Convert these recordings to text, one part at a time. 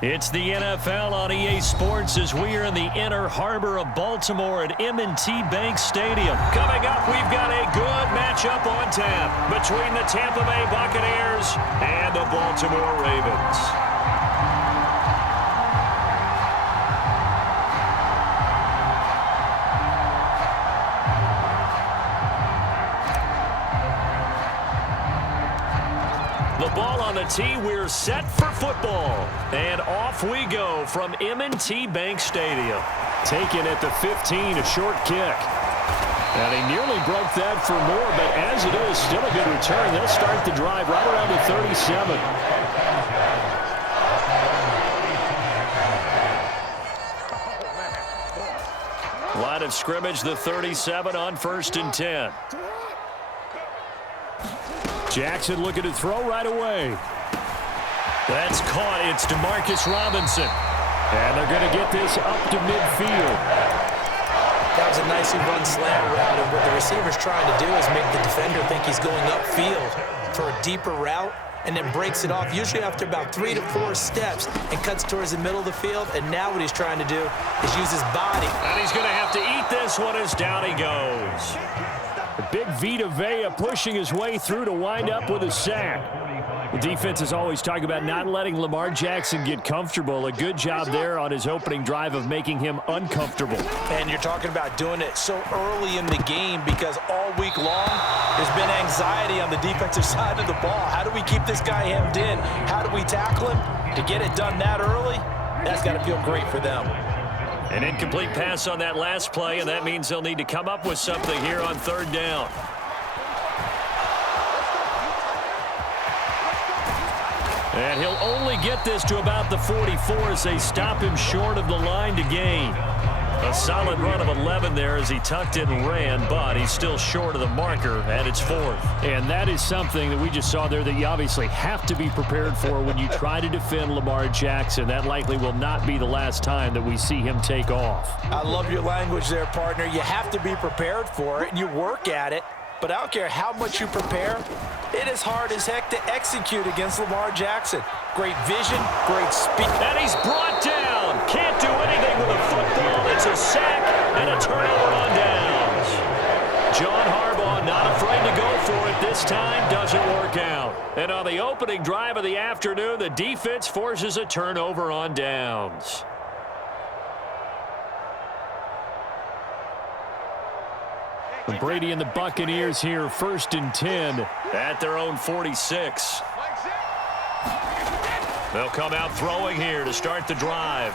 It's the NFL on EA Sports as we are in the inner harbor of Baltimore at M&T Bank Stadium. Coming up, we've got a good matchup on tap between the Tampa Bay Buccaneers and the Baltimore Ravens. The ball on the tee, we're set for football. And off we go from M&T Bank Stadium. Taken at the 15, a short kick. And he nearly broke that for more, but as it is, still a good return. They'll start the drive right around the 37. Line of scrimmage, the 37 on 1st and 10. Jackson looking to throw right away. That's caught. It's Demarcus Robinson. And they're going to get this up to midfield. That was a nicely run slant route, and what the receiver's trying to do is make the defender think he's going upfield for a deeper route, and then breaks it off, usually after about 3 to 4 steps, and cuts towards the middle of the field. And now what he's trying to do is use his body. And he's going to have to eat this one as down he goes. The big Vita Vea pushing his way through to wind up with a sack. The defense is always talking about not letting Lamar Jackson get comfortable. A good job there on his opening drive of making him uncomfortable. And you're talking about doing it so early in the game because all week long there's been anxiety on the defensive side of the ball. How do we keep this guy hemmed in? How do we tackle him? To get it done that early, that's got to feel great for them. An incomplete pass on that last play, and that means they'll need to come up with something here on 3rd down. And he'll only get this to about the 44 as they stop him short of the line to gain. A solid run of 11 there as he tucked it and ran, but he's still short of the marker, and it's 4th. And that is something that we just saw there that you obviously have to be prepared for when you try to defend Lamar Jackson. That likely will not be the last time that we see him take off. I love your language there, partner. You have to be prepared for it, and you work at it. But I don't care how much you prepare, it is hard as heck to execute against Lamar Jackson. Great vision, great speed. And he's brought down. Can't do anything with a football. It's a sack and a turnover on downs. John Harbaugh not afraid to go for it this time. Doesn't work out. And on the opening drive of the afternoon, the defense forces a turnover on downs. Brady and the Buccaneers here, 1st and 10 at their own 46. They'll come out throwing here to start the drive.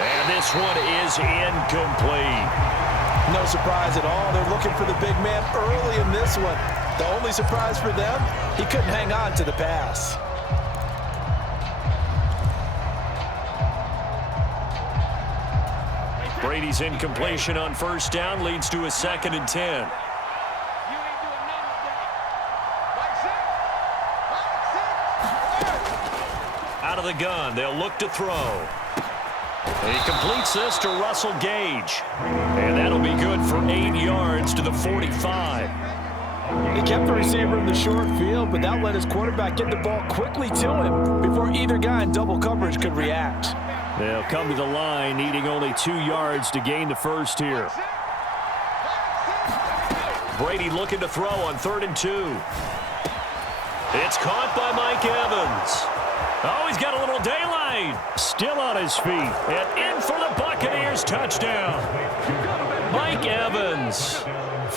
And this one is incomplete. No surprise at all. They're looking for the big man early in this one. The only surprise for them, he couldn't hang on to the pass. Brady's incompletion on 1st down leads to a 2nd and 10. Out of the gun, they'll look to throw. He completes this to Russell Gage. And that'll be good for 8 yards to the 45. He kept the receiver in the short field, but that let his quarterback get the ball quickly to him before either guy in double coverage could react. They'll come to the line, needing only 2 yards to gain the first here. Brady looking to throw on 3rd and 2. It's caught by Mike Evans. Oh, he's got a little daylight. Still on his feet. And in for the Buccaneers touchdown. Mike Evans,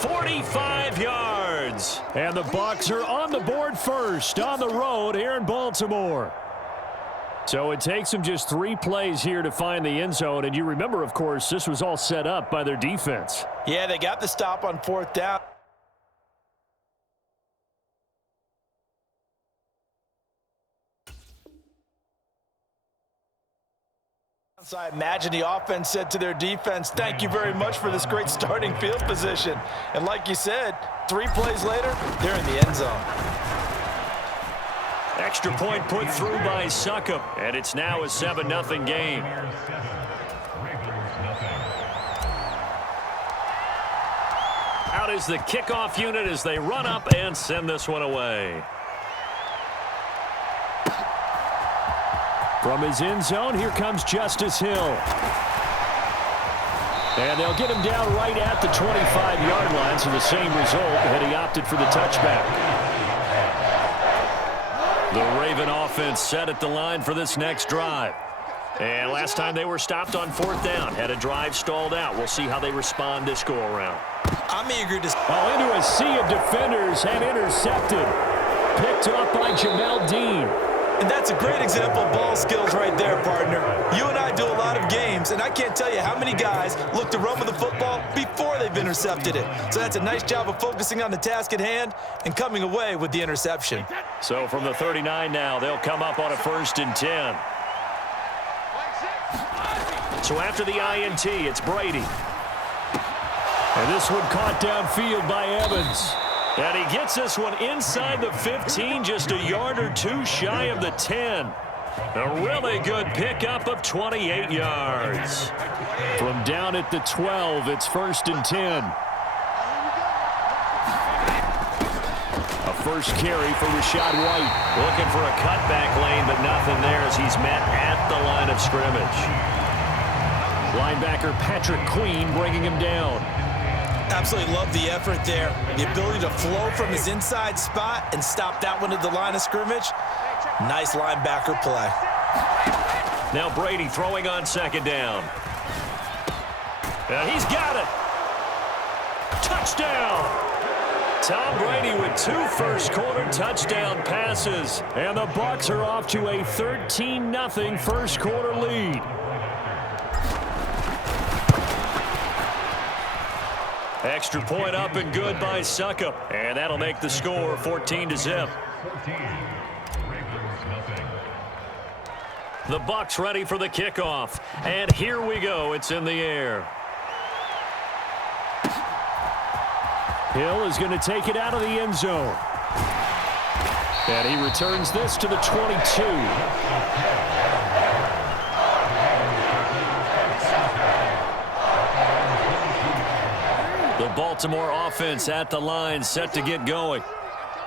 45 yards. And the Bucs are on the board first on the road here in Baltimore. So it takes them just 3 plays here to find the end zone. And you remember, of course, this was all set up by their defense. Yeah, they got the stop on 4th down. So I imagine the offense said to their defense, thank you very much for this great starting field position. And like you said, 3 plays later, they're in the end zone. Extra point put through by Succop, and it's now a 7-0 game. Out is the kickoff unit as they run up and send this one away. From his end zone, here comes Justice Hill. And they'll get him down right at the 25-yard line, so the same result had he opted for the touchback. The Raven offense set at the line for this next drive. And last time they were stopped on 4th down, had a drive stalled out. We'll see how they respond this go-around. I'm eager to... Into a sea of defenders and intercepted. Picked up by Jamel Dean. And that's a great example of ball skills right there, partner. You and I do a lot of games, and I can't tell you how many guys look to run with the football before they've intercepted it. So that's a nice job of focusing on the task at hand and coming away with the interception. So from the 39 now, they'll come up on a 1st and 10. So after the INT, it's Brady. And this one caught downfield by Evans. And he gets this one inside the 15, just a yard or two shy of the 10. A really good pickup of 28 yards. From down at the 12, it's 1st and 10. A first carry for Rachaad White. Looking for a cutback lane, but nothing there as he's met at the line of scrimmage. Linebacker Patrick Queen bringing him down. Absolutely love the effort there. The ability to flow from his inside spot and stop that one at the line of scrimmage. Nice linebacker play. Now Brady throwing on 2nd down. He's got it. Touchdown. Tom Brady with 2 first-quarter touchdown passes. And the Bucs are off to a 13-0 first-quarter lead. Extra point up and good by Succop. And that'll make the score 14-0. The Bucs ready for the kickoff. And here we go. It's in the air. Hill is going to take it out of the end zone. And he returns this to the 22. The Baltimore offense at the line, set to get going.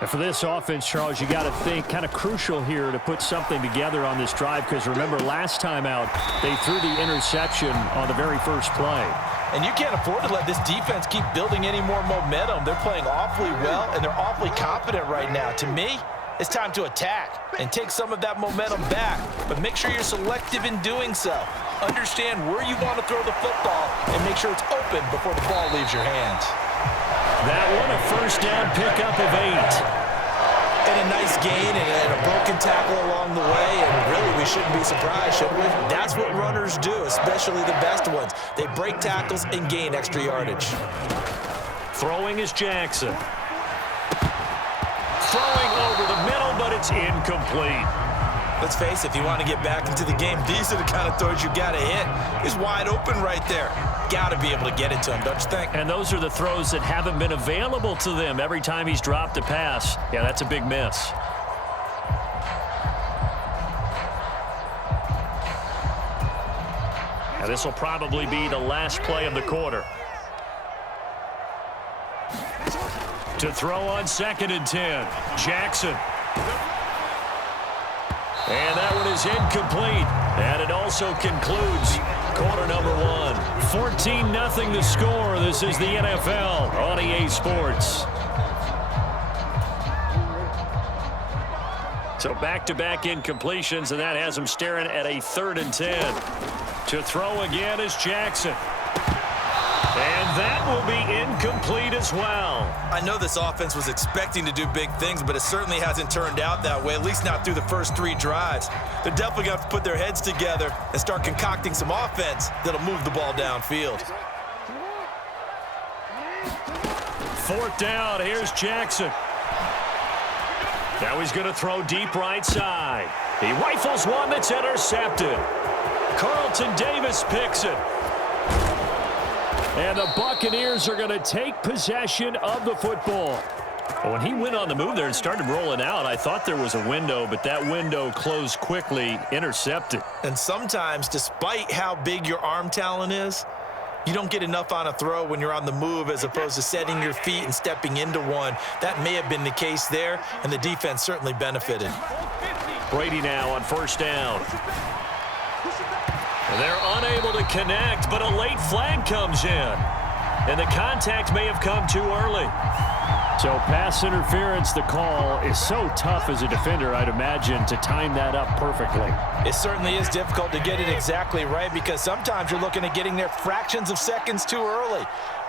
And for this offense, Charles, you got to think kind of crucial here to put something together on this drive, because remember last time out they threw the interception on the very first play. And you can't afford to let this defense keep building any more momentum. They're playing awfully well, and they're awfully confident right now. To me, it's time to attack and take some of that momentum back, but make sure you're selective in doing so. Understand where you want to throw the football and make sure it's open before the ball leaves your hands. That one a first down pickup of 8. And a nice gain and a broken tackle along the way, and really we shouldn't be surprised, should we? That's what runners do, especially the best ones. They break tackles and gain extra yardage. Throwing is Jackson. Throwing over the middle, but it's incomplete. Let's face it, if you want to get back into the game, these are the kind of throws you got to hit. He's wide open right there. Got to be able to get it to him, don't you think? And those are the throws that haven't been available to them every time he's dropped a pass. Yeah, that's a big miss. Now this will probably be the last play of the quarter. To throw on 2nd and 10, Jackson. And that one is incomplete. And it also concludes quarter number 1. 14-0 the score. This is the NFL on EA Sports. So back-to-back incompletions, and that has him staring at a 3rd and 10. To throw again is Jackson. And that will be incomplete as well. I know this offense was expecting to do big things, but it certainly hasn't turned out that way, at least not through the first 3 drives. They're definitely going to have to put their heads together and start concocting some offense that'll move the ball downfield. 4th down, here's Jackson. Now he's going to throw deep right side. He rifles one that's intercepted. Carlton Davis picks it. And the Buccaneers are going to take possession of the football. When he went on the move there and started rolling out, I thought there was a window, but that window closed quickly, intercepted. And sometimes, despite how big your arm talent is, you don't get enough on a throw when you're on the move as opposed to setting your feet and stepping into one. That may have been the case there, and the defense certainly benefited. Brady now on first down. They're unable to connect, but a late flag comes in. And the contact may have come too early. So pass interference, the call is so tough as a defender, I'd imagine, to time that up perfectly. It certainly is difficult to get it exactly right because sometimes you're looking at getting there fractions of seconds too early.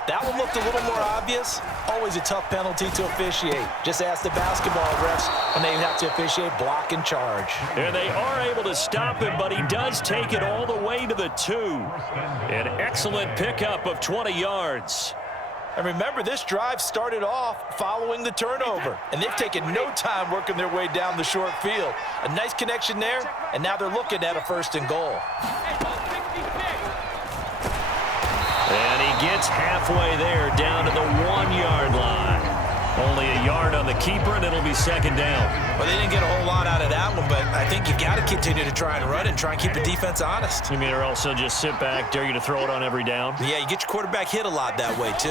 That one looked a little more obvious. Always a tough penalty to officiate. Just ask the basketball refs when they have to officiate block and charge. And they are able to stop him, but he does take it all the way to the 2. An excellent pickup of 20 yards. And remember, this drive started off following the turnover, and they've taken no time working their way down the short field. A nice connection there, and now they're looking at a 1st and goal. And he gets halfway there, down to the 1-yard line. Only a yard on the keeper, and it'll be 2nd down. Well, they didn't get a whole lot out of that one, but I think you've got to continue to try and run and try and keep the defense honest. You mean, or else they'll just sit back, dare you to throw it on every down? Yeah, you get your quarterback hit a lot that way, too.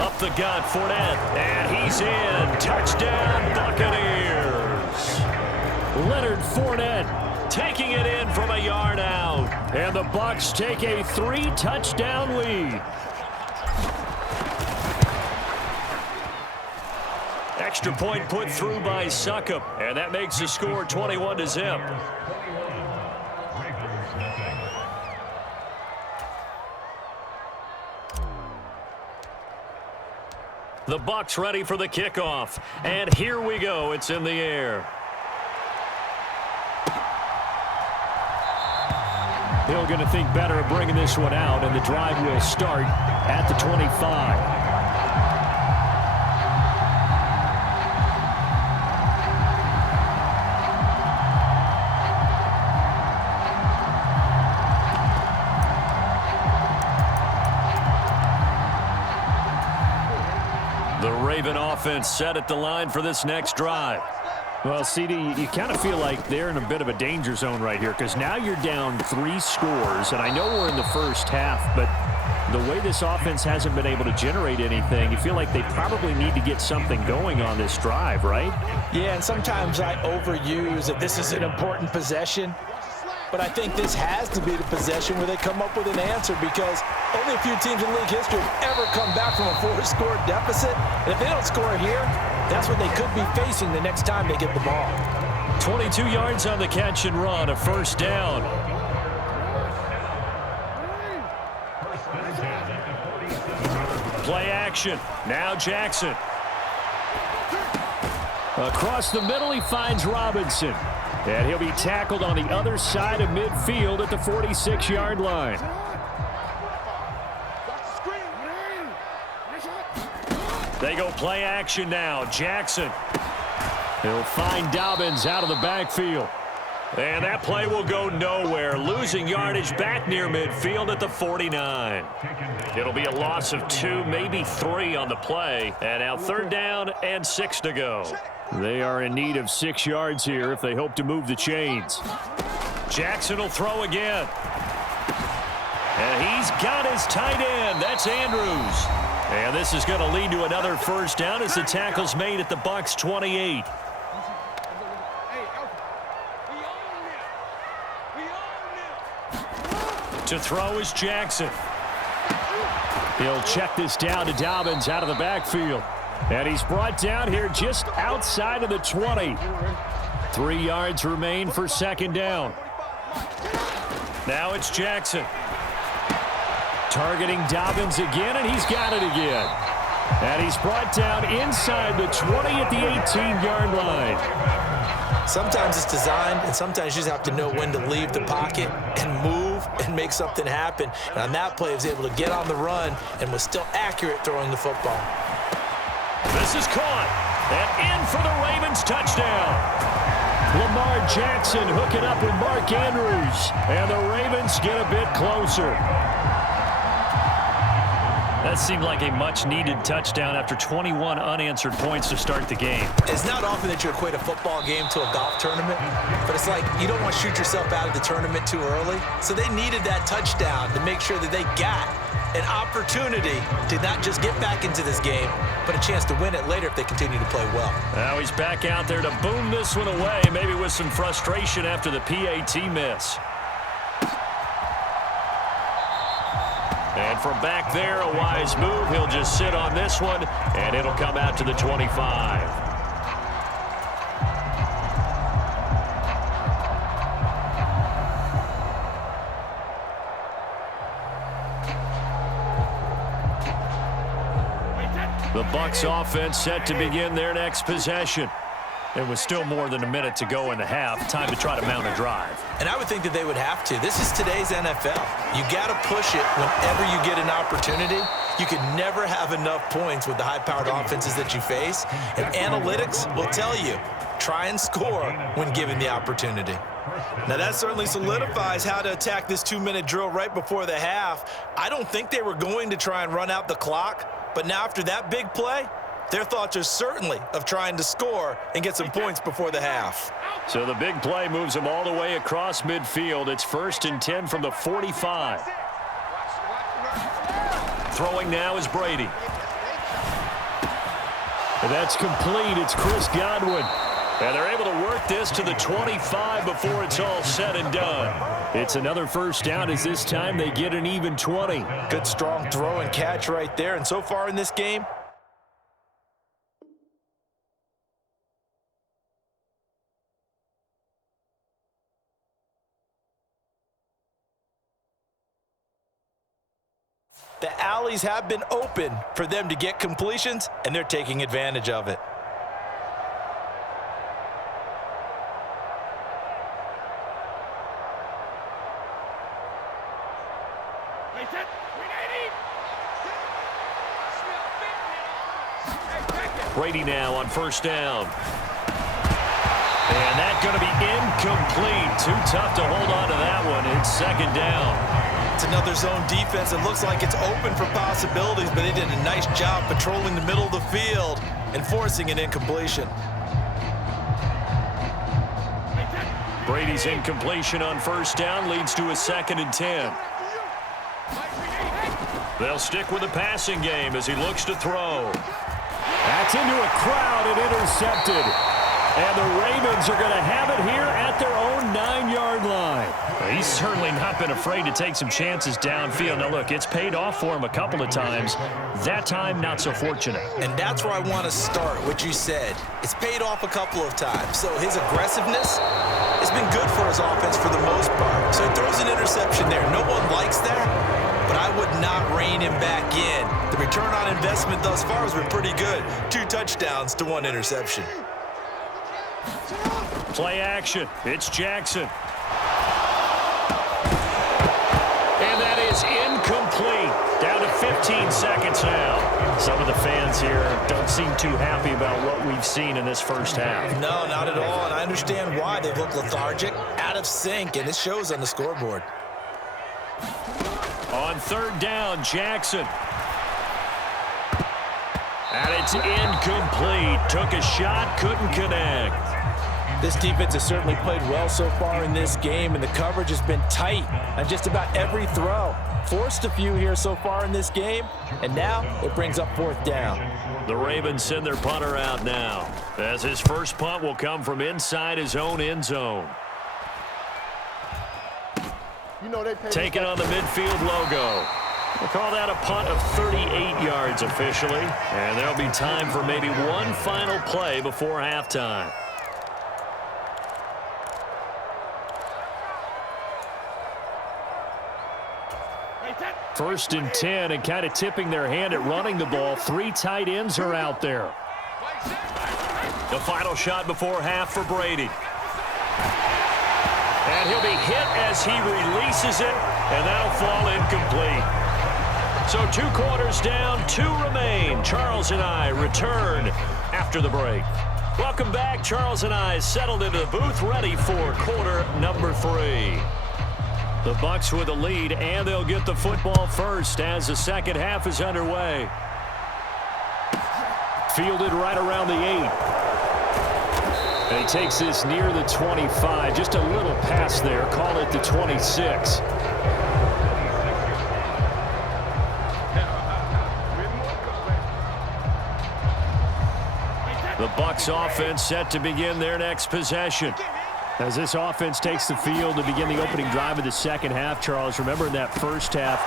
Up the gut, Fournette, and he's in. Touchdown, Buccaneers. Leonard Fournette taking it in from a yard out. And the Bucs take a 3-touchdown lead. Extra point put through by Succop, and that makes the score 21-0. The Bucs ready for the kickoff, and here we go. It's in the air. Hill going to think better of bringing this one out, and the drive will start at the 25. The Raven offense set at the line for this next drive. Well, CD, you kind of feel like they're in a bit of a danger zone right here because now you're down 3 scores, and I know we're in the first half, but the way this offense hasn't been able to generate anything, you feel like they probably need to get something going on this drive, right? Yeah, and sometimes I overuse that this is an important possession, but I think this has to be the possession where they come up with an answer because only a few teams in league history have ever come back from a 4-score deficit, and if they don't score here, that's what they could be facing the next time they get the ball. 22 yards on the catch and run, a 1st down. Play action. Now Jackson. Across the middle, he finds Robinson. And he'll be tackled on the other side of midfield at the 46-yard line. They go play action now. Jackson. He'll find Dobbins out of the backfield. And that play will go nowhere. Losing yardage back near midfield at the 49. It'll be a loss of 2, maybe 3 on the play. And now 3rd down and 6 to go. They are in need of 6 yards here if they hope to move the chains. Jackson will throw again. And he's got his tight end. That's Andrews. And this is going to lead to another 1st down as the tackle's made at the Bucs 28. To throw is Jackson. He'll check this down to Dobbins out of the backfield. And he's brought down here just outside of the 20. 3 yards remain for 2nd down. Now it's Jackson. Targeting Dobbins again, and he's got it again. And he's brought down inside the 20 at the 18-yard line. Sometimes it's designed, and sometimes you just have to know when to leave the pocket and move and make something happen. And on that play, he was able to get on the run and was still accurate throwing the football. This is caught. And in for the Ravens touchdown. Lamar Jackson hooking up with Mark Andrews. And the Ravens get a bit closer. That seemed like a much-needed touchdown after 21 unanswered points to start the game. It's not often that you equate a football game to a golf tournament, but it's like you don't want to shoot yourself out of the tournament too early. So they needed that touchdown to make sure that they got an opportunity to not just get back into this game, but a chance to win it later if they continue to play well. Now he's back out there to boom this one away, maybe with some frustration after the PAT miss. And from back there, a wise move. He'll just sit on this one, and it'll come out to the 25. The Bucs offense set to begin their next possession. There was still more than a minute to go in the half. Time to try to mount a drive. And I would think that they would have to. This is today's NFL. You got to push it whenever you get an opportunity. You can never have enough points with the high-powered offenses that you face. And analytics will tell you, try and score when given the opportunity. Now that certainly solidifies how to attack this 2-minute drill right before the half. I don't think they were going to try and run out the clock. But now after that big play, their thoughts are certainly of trying to score and get some points before the half. So the big play moves them all the way across midfield. It's 1st and 10 from the 45. Throwing now is Brady. That's complete. It's Chris Godwin. And they're able to work this to the 25 before it's all said and done. It's another first down as this time they get an even 20. Good strong throw and catch right there. And so far in this game, the alleys have been open for them to get completions, and they're taking advantage of it. Brady now on 1st down. And that's going to be incomplete. Too tough to hold on to that one. It's 2nd down. It's another zone defense. It looks like it's open for possibilities, but they did a nice job patrolling the middle of the field and forcing an incompletion. Brady's incompletion on 1st down leads to a 2nd and 10. They'll stick with the passing game as he looks to throw. That's into a crowd and intercepted. And the Ravens are going to have it here at their own 9-yard line. He's certainly not been afraid to take some chances downfield. Now, look, it's paid off for him a couple of times. That time, not so fortunate. And that's where I want to start, what you said. It's paid off a couple of times. So his aggressiveness has been good for his offense for the most part. So he throws an interception there. No one likes that, but I would not rein him back in. The return on investment thus far has been pretty good. 2 touchdowns to 1 interception. Play action. It's Jackson. And that is incomplete. Down to 15 seconds now. Some of the fans here don't seem too happy about what we've seen in this first half. No, not at all. And I understand why. They look lethargic, out of sync, and it shows on the scoreboard. On 3rd down, Jackson. And it's incomplete. Took a shot, couldn't connect. This defense has certainly played well so far in this game, and the coverage has been tight on just about every throw. Forced a few here so far in this game, and now it brings up 4th down. The Ravens send their punter out now, as his first punt will come from inside his own end zone. Taking on the midfield logo. We'll call that a punt of 38 yards officially, and there'll be time for maybe one final play before halftime. First and 10, and kind of tipping their hand at running the ball. 3 tight ends are out there. The final shot before half for Brady. And he'll be hit as he releases it, and that'll fall incomplete. So 2 quarters down, 2 remain. Charles and I return after the break. Welcome back. Charles and I settled into the booth, ready for quarter number 3. The Bucs with the lead, and they'll get the football first as the second half is underway. Fielded right around the 8. And he takes this near the 25. Just a little pass there. Call it the 26. The Bucs offense set to begin their next possession. As this offense takes the field to begin the opening drive of the second half, Charles, remember in that first half,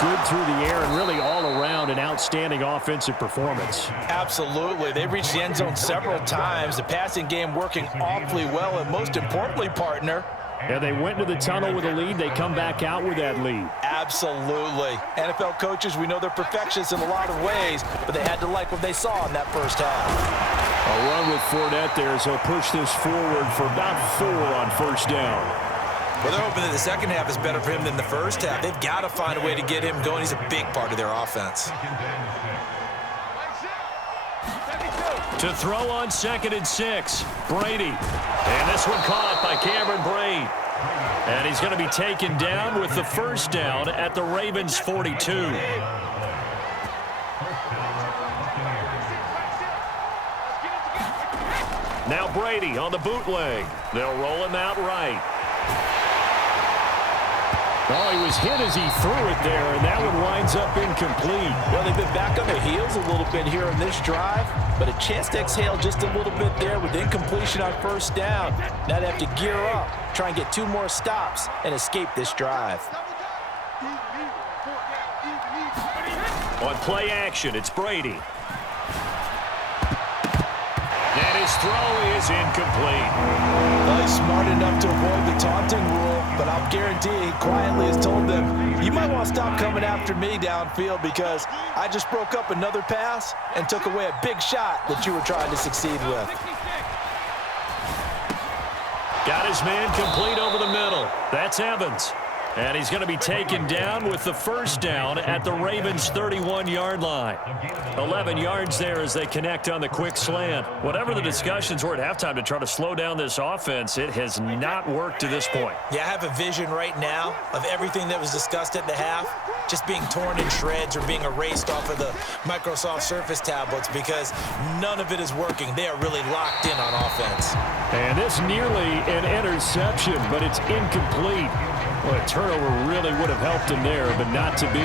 good through the air and really all around an outstanding offensive performance. Absolutely. They reached the end zone several times. The passing game working awfully well, and most importantly, partner, yeah, they went to the tunnel with a lead. They come back out with that lead. Absolutely. NFL coaches, we know they're perfectionists in a lot of ways, but they had to like what they saw in that first half. A run with Fournette there, so push this forward for about 4 on first down. Well, they're hoping that the second half is better for him than the first half. They've got to find a way to get him going. He's a big part of their offense. To throw on 2nd and 6, Brady. And this one caught by Cameron Brate. And he's going to be taken down with the first down at the Ravens' 42. Now Brady on the bootleg. They'll roll him out right. Oh, he was hit as he threw it there, and that one winds up incomplete. Well, they've been back on their heels a little bit here in this drive, but a chance to exhale just a little bit there with incompletion on first down. Now they have to gear up, try and get 2 more stops, and escape this drive. On play action, it's Brady. And his throw is incomplete. Well, he's smart enough to avoid the taunting rule, but I'll guarantee he quietly has told them, you might want to stop coming after me downfield because I just broke up another pass and took away a big shot that you were trying to succeed with. Got his man complete over the middle. That's Evans. And he's going to be taken down with the first down at the Ravens' 31-yard line. 11 yards there as they connect on the quick slant. Whatever the discussions were at halftime to try to slow down this offense, it has not worked to this point. Yeah, I have a vision right now of everything that was discussed at the half just being torn in shreds or being erased off of the Microsoft Surface tablets because none of it is working. They are really locked in on offense. And this nearly an interception, but it's incomplete. Well, a turnover really would have helped him there, but not to be.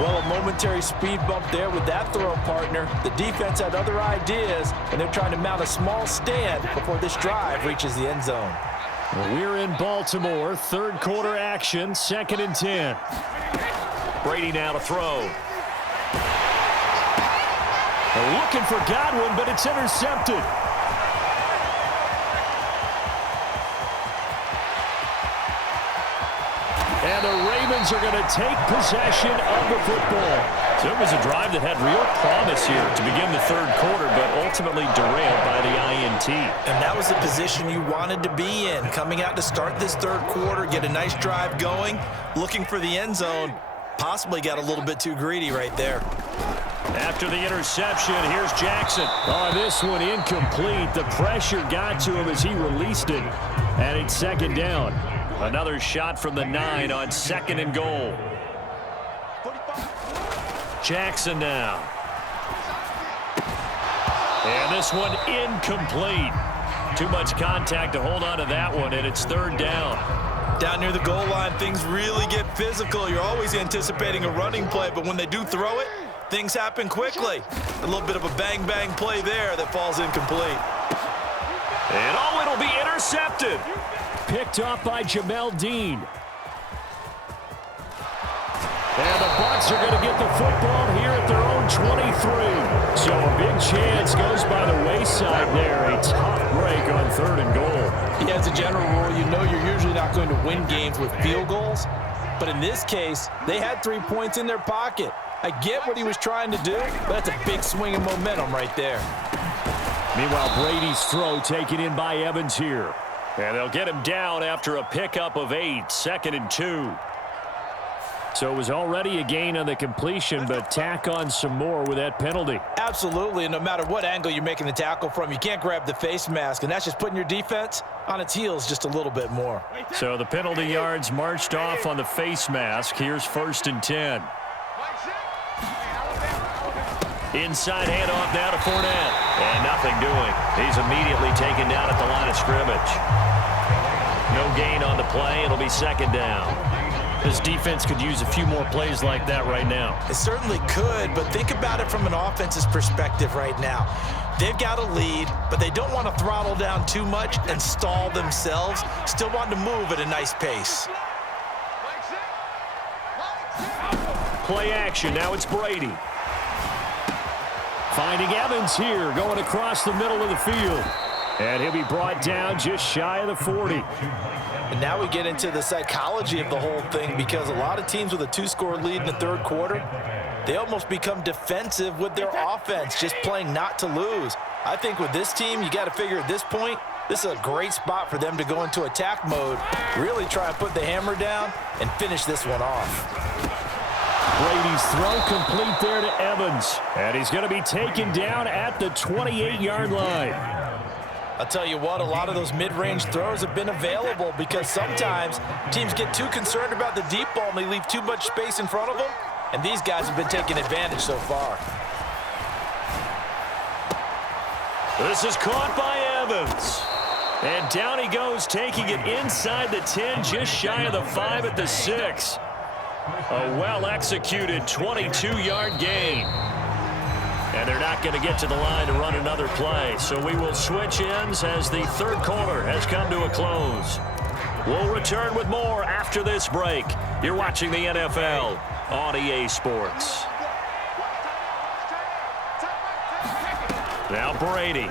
Well, a momentary speed bump there with that throw, partner. The defense had other ideas, and they're trying to mount a small stand before this drive reaches the end zone. Well, we're in Baltimore, third quarter action, 2nd and 10. Brady now to throw. They're looking for Godwin, but it's intercepted. And the Ravens are going to take possession of the football. So it was a drive that had real promise here to begin the third quarter, but ultimately derailed by the INT. And that was the position you wanted to be in. Coming out to start this third quarter, get a nice drive going, looking for the end zone. Possibly got a little bit too greedy right there. After the interception, here's Jackson. Oh, this one incomplete. The pressure got to him as he released it. And it's 2nd down. Another shot from the 9 on 2nd and goal. Jackson now. And this one incomplete. Too much contact to hold on to that one, and it's 3rd down. Down near the goal line, things really get physical. You're always anticipating a running play, but when they do throw it, things happen quickly. A little bit of a bang-bang play there that falls incomplete. And oh, it'll be intercepted. Picked off by Jamel Dean. And the Bucs are going to get the football here at their own 23. So a big chance goes by the wayside there. A tough break on 3rd and goal. Yeah, as a general rule, you know you're usually not going to win games with field goals. But in this case, they had 3 points in their pocket. I get what he was trying to do, but that's a big swing of momentum right there. Meanwhile, Brady's throw taken in by Evans here. And they'll get him down after a pickup of 8, 2nd and 2. So it was already a gain on the completion, but tack on some more with that penalty. Absolutely, and no matter what angle you're making the tackle from, you can't grab the face mask, and that's just putting your defense on its heels just a little bit more. So the penalty yards marched off on the face mask. Here's 1st and 10. Inside handoff now to Fournette. And nothing doing. He's immediately taken down at the line of scrimmage. No gain on the play. It'll be 2nd down. This defense could use a few more plays like that right now. It certainly could, but think about it from an offense's perspective right now. They've got a lead, but they don't want to throttle down too much and stall themselves. Still want to move at a nice pace. Play action. Now it's Brady. Finding Evans here, going across the middle of the field. And he'll be brought down just shy of the 40. And now we get into the psychology of the whole thing, because a lot of teams with a 2-score lead in the 3rd quarter, they almost become defensive with their offense, just playing not to lose. I think with this team, you got to figure at this point, this is a great spot for them to go into attack mode, really try and put the hammer down and finish this one off. Brady's throw complete there to Evans. And he's going to be taken down at the 28-yard line. I'll tell you what, a lot of those mid-range throws have been available because sometimes teams get too concerned about the deep ball and they leave too much space in front of them, and these guys have been taking advantage so far. This is caught by Evans. And down he goes, taking it inside the 10, just shy of the 5 at the 6. A well-executed 22-yard gain. And they're not going to get to the line to run another play. So we will switch ends as the 3rd quarter has come to a close. We'll return with more after this break. You're watching the NFL on EA Sports. Now Brady.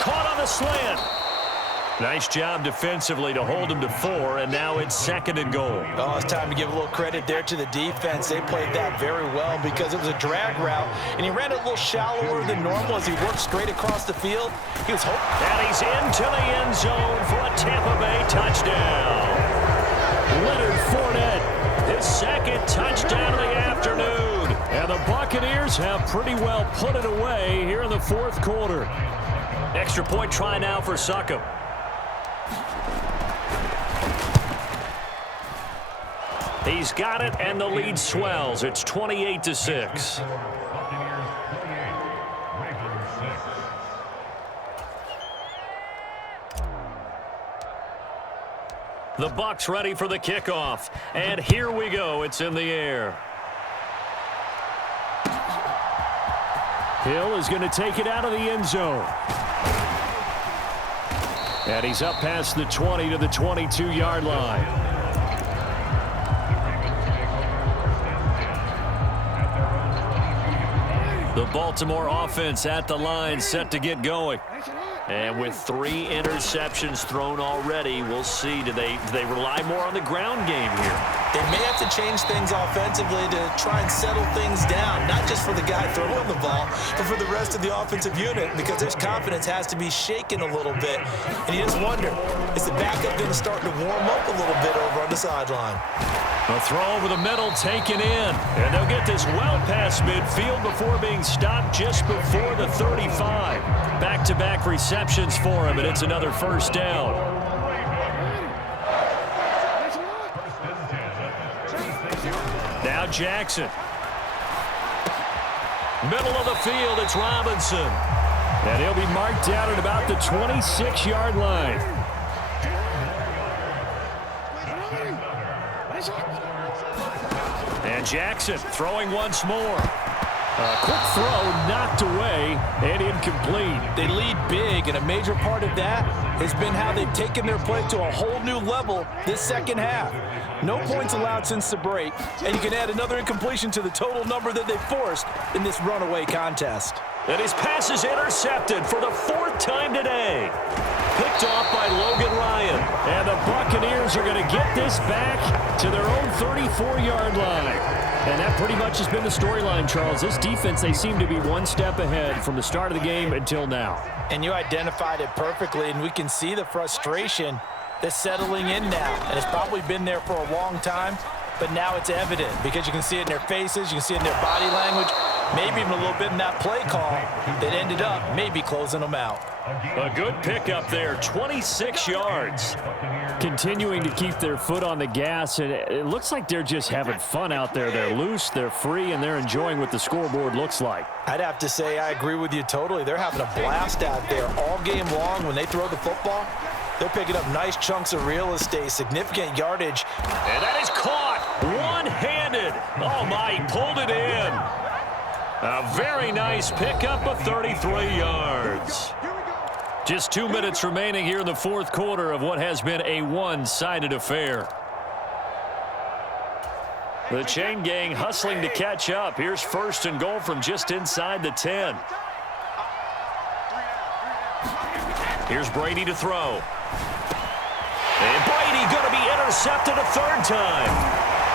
Caught on the slant. Nice job defensively to hold him to 4, and now it's 2nd and goal. Oh, it's time to give a little credit there to the defense. They played that very well because it was a drag route, and he ran it a little shallower than normal as he worked straight across the field. He was hoping. And he's into the end zone for a Tampa Bay touchdown. Leonard Fournette, his 2nd touchdown of the afternoon. And the Buccaneers have pretty well put it away here in the 4th quarter. Extra point try now for Succop. He's got it, and the lead swells. It's 28-6. The Bucs ready for the kickoff. And here we go. It's in the air. Hill is going to take it out of the end zone. And he's up past the 20 to the 22-yard line. The Baltimore offense at the line, set to get going. And with 3 interceptions thrown already, we'll see. Do they rely more on the ground game here? They may have to change things offensively to try and settle things down, not just for the guy throwing the ball, but for the rest of the offensive unit, because their confidence has to be shaken a little bit. And you just wonder, is the backup going to start to warm up a little bit over on the sideline? A throw over the middle taken in. And they'll get this well past midfield before being stopped just before the 35. Back-to-back receptions for him, and it's another 1st down. Now Jackson. Middle of the field, it's Robinson. And he'll be marked down at about the 26-yard line. And Jackson throwing once more. A quick throw knocked away and incomplete. They lead big, and a major part of that has been how they've taken their play to a whole new level this 2nd half. No points allowed since the break, and you can add another incompletion to the total number that they forced in this runaway contest. And his pass is intercepted for the 4th time today. Picked off by Logan Ryan. And the Buccaneers are going to get this back to their own 34-yard line. And that pretty much has been the storyline, Charles. This defense, they seem to be one step ahead from the start of the game until now. And you identified it perfectly, and we can see the frustration They're settling in now, and it's probably been there for a long time, but now it's evident because you can see it in their faces, you can see it in their body language, maybe even a little bit in that play call that ended up maybe closing them out. A good pickup there, 26 yards. Continuing to keep their foot on the gas, and it looks like they're just having fun out there. They're loose, they're free, and they're enjoying what the scoreboard looks like. I'd have to say I agree with you totally. They're having a blast out there all game long. When they throw the football, they're picking up nice chunks of real estate, significant yardage. And that is caught one-handed. Oh, my, he pulled it in. A very nice pickup of 33 yards. Just 2 minutes remaining here in the fourth quarter of what has been a one-sided affair. The chain gang hustling to catch up. Here's first and goal from just inside the 10. Here's Brady to throw. And Brady going to be intercepted a third time.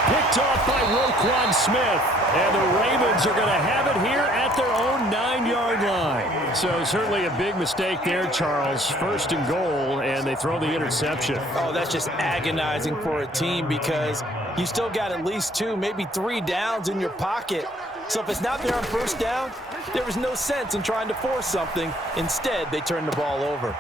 Picked off by Roquan Smith. And the Ravens are going to have it here at their own 9-yard line. So certainly a big mistake there, Charles. First and goal, and they throw the interception. Oh, that's just agonizing for a team because you still got at least 2, maybe 3 downs in your pocket. So if it's not there on first down, there was no sense in trying to force something. Instead, they turn the ball over.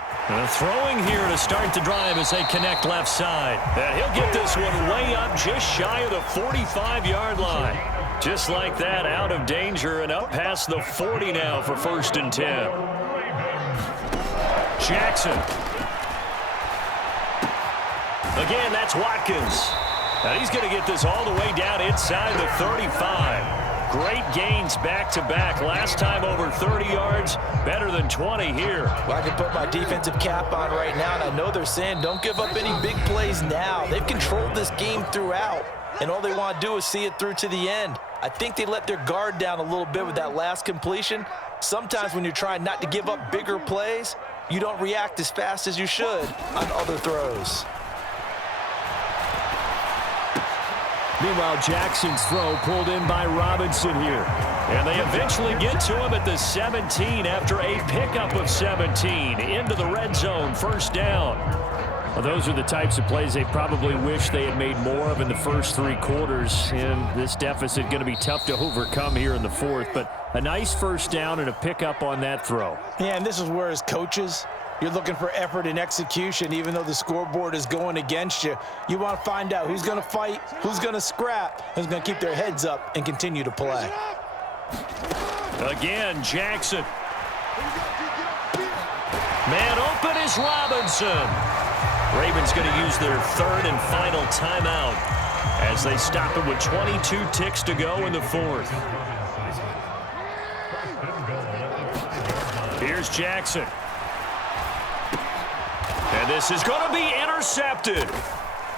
Throwing here to start the drive as they connect left side. And he'll get this one way up just shy of the 45-yard line. Just like that, out of danger and up past the 40 now for first and 10. Jackson. Again, that's Watkins. Now he's going to get this all the way down inside the 35. Great gains back-to-back. Last time over 30 yards, better than 20 here. Well, I can put my defensive cap on right now, and I know they're saying don't give up any big plays now. They've controlled this game throughout, and all they want to do is see it through to the end. I think they let their guard down a little bit with that last completion. Sometimes when you're trying not to give up bigger plays, you don't react as fast as you should on other throws. Meanwhile, Jackson's throw pulled in by Robinson here. And they eventually get to him at the 17 after a pickup of 17 into the red zone, first down. Well, those are the types of plays they probably wish they had made more of in the first 3 quarters. And this deficit going to be tough to overcome here in the fourth. But a nice first down and a pickup on that throw. Yeah, and this is where as coaches, you're looking for effort and execution. Even though the scoreboard is going against you, you want to find out who's going to fight, who's going to scrap, who's going to keep their heads up and continue to play. Again, Jackson. Man open is Robinson. Ravens going to use their third and final timeout as they stop it with 22 ticks to go in the fourth. Here's Jackson. And this is going to be intercepted.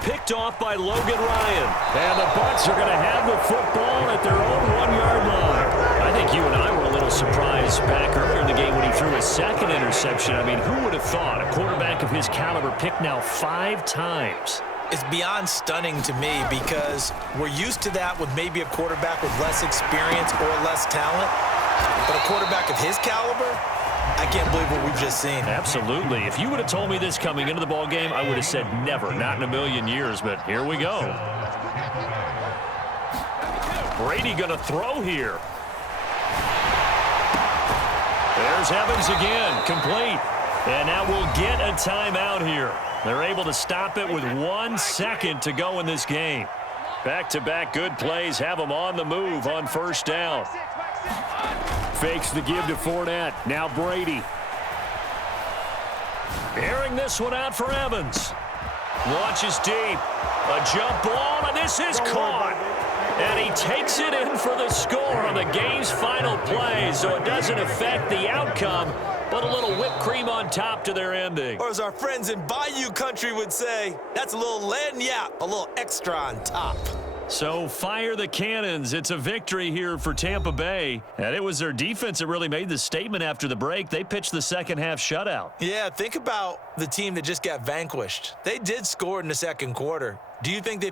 Picked off by Logan Ryan. And the Bucs are going to have the football at their own 1-yard line. I think you and I were a little surprised back earlier in the game when he threw his second interception. I mean, who would have thought a quarterback of his caliber picked now 5 times? It's beyond stunning to me because we're used to that with maybe a quarterback with less experience or less talent. But a quarterback of his caliber, I can't believe what we've just seen. Absolutely. If you would have told me this coming into the ball game, I would have said never, not in a million years, but here we go. Brady going to throw here. There's Evans again, complete. And now we'll get a timeout here. They're able to stop it with 1 second to go in this game. Back-to-back good plays have them on the move on first down. Fakes the give to Fournette. Now Brady. Airing this one out for Evans. Launches deep. A jump ball, and this is caught. And he takes it in for the score on the game's final play, so it doesn't affect the outcome, but a little whipped cream on top to their ending. Or as our friends in Bayou country would say, that's a little lagniappe, a little extra on top. So fire the cannons. It's a victory here for Tampa Bay. And it was their defense that really made the statement after the break. They pitched the second half shutout. Yeah, think about the team that just got vanquished. They did score in the second quarter. Do you think they